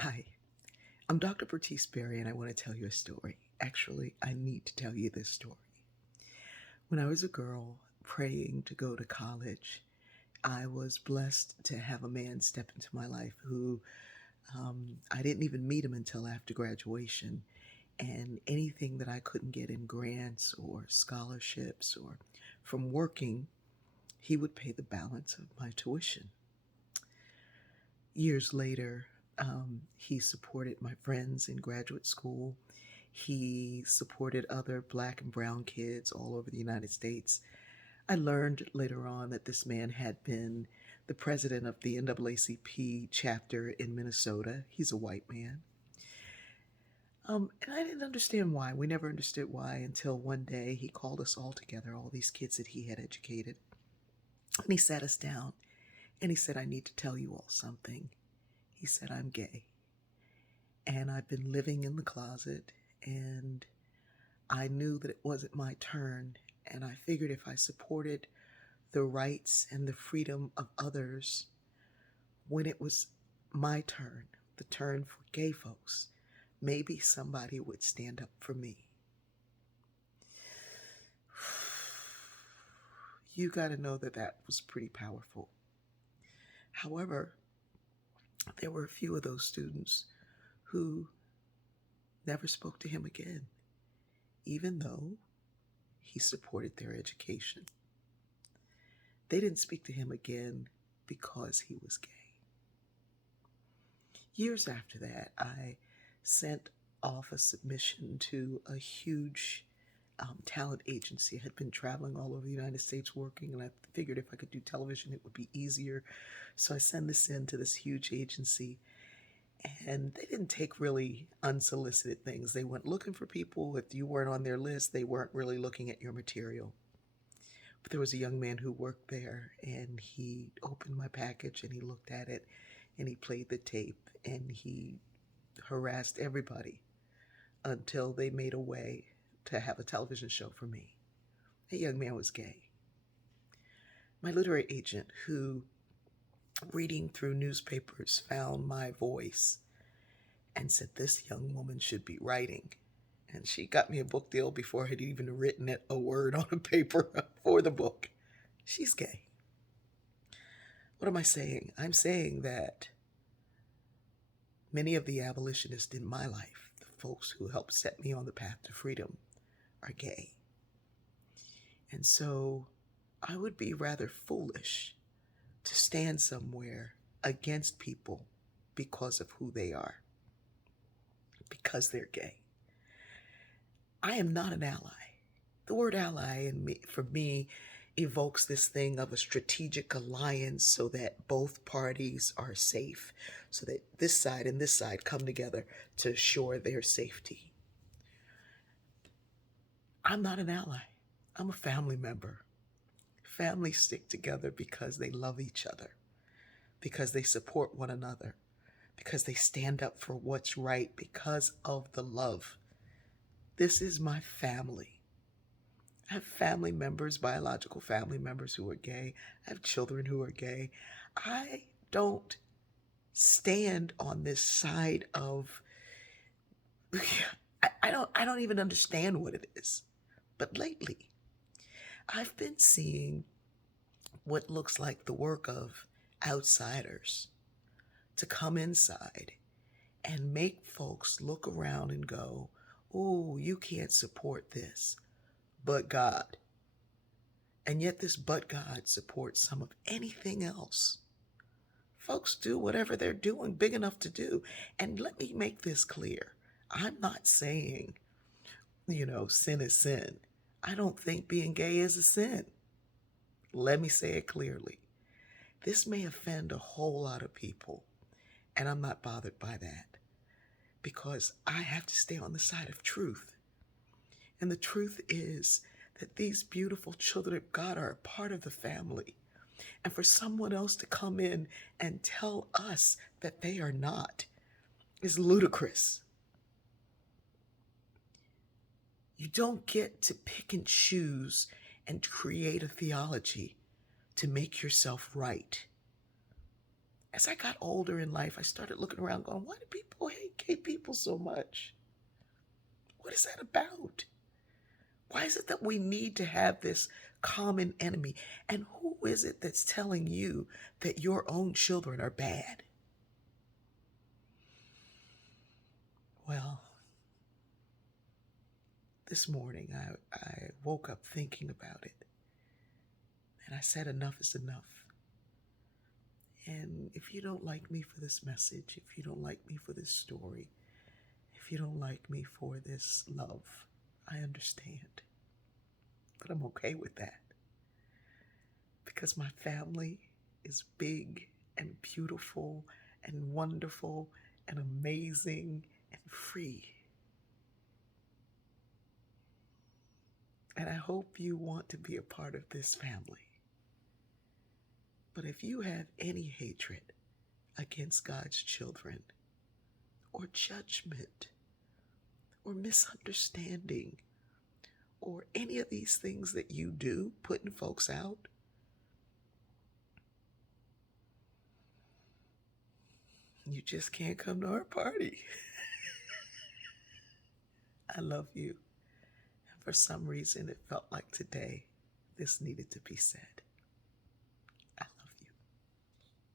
Hi, I'm Dr. Bertice Berry, and I want to tell you a story. Actually, I need to tell you this story. When I was a girl praying to go to college, I was blessed to have a man step into my life who I didn't even meet him until after graduation. And anything that I couldn't get in grants or scholarships or from working, he would pay the balance of my tuition. Years later, he supported my friends in graduate school. He supported other black and brown kids all over the United States. I learned later on that this man had been the president of the NAACP chapter in Minnesota. He's a white man. And I didn't understand why. We never understood why until one day he called us all together, all these kids that he had educated. And he sat us down and he said, I need to tell you all something. He said, I'm gay. And I've been living in the closet, and I knew that it wasn't my turn. And I figured if I supported the rights and the freedom of others when it was my turn, the turn for gay folks, maybe somebody would stand up for me. You got to know that that was pretty powerful. However, there were a few of those students who never spoke to him again, even though he supported their education. They didn't speak to him again because he was gay. Years after that, I sent off a submission to a huge talent agency. I had been traveling all over the United States working, and I figured if I could do television, it would be easier. So I sent this in to this huge agency, and they didn't take really unsolicited things. They went looking for people. If you weren't on their list, they weren't really looking at your material. But there was a young man who worked there, and he opened my package and he looked at it and he played the tape and he harassed everybody until they made a way to have a television show for me. That young man was gay. My literary agent, who reading through newspapers found my voice and said, this young woman should be writing. And she got me a book deal before I had even written a word on a paper for the book. She's gay. What am I saying? I'm saying that many of the abolitionists in my life, the folks who helped set me on the path to freedom, are gay. And so I would be rather foolish to stand somewhere against people because of who they are, because they're gay. I am not an ally. The word ally for me evokes this thing of a strategic alliance so that both parties are safe, so that this side and this side come together to assure their safety. I'm not an ally. I'm a family member. Families stick together because they love each other, because they support one another, because they stand up for what's right, because of the love. This is my family. I have family members, biological family members who are gay. I have children who are gay. I don't stand on this side of I don't even understand what it is. But lately, I've been seeing what looks like the work of outsiders to come inside and make folks look around and go, "Oh, you can't support this, but God." And yet this but God supports some of anything else. Folks do whatever they're doing big enough to do. And let me make this clear. I'm not saying, sin is sin. I don't think being gay is a sin. Let me say it clearly. This may offend a whole lot of people, and I'm not bothered by that because I have to stay on the side of truth. And the truth is that these beautiful children of God are a part of the family. And for someone else to come in and tell us that they are not is ludicrous. You don't get to pick and choose and create a theology to make yourself right. As I got older in life, I started looking around going, why do people hate gay people so much? What is that about? Why is it that we need to have this common enemy? And who is it that's telling you that your own children are bad? Well, this morning I woke up thinking about it, and I said enough is enough. And if you don't like me for this message, if you don't like me for this story, if you don't like me for this love, I understand. But I'm okay with that, because my family is big and beautiful and wonderful and amazing and free. And I hope you want to be a part of this family. But if you have any hatred against God's children, or judgment, or misunderstanding, or any of these things that you do, putting folks out, you just can't come to our party. I love you. And for some reason, it felt like today this needed to be said.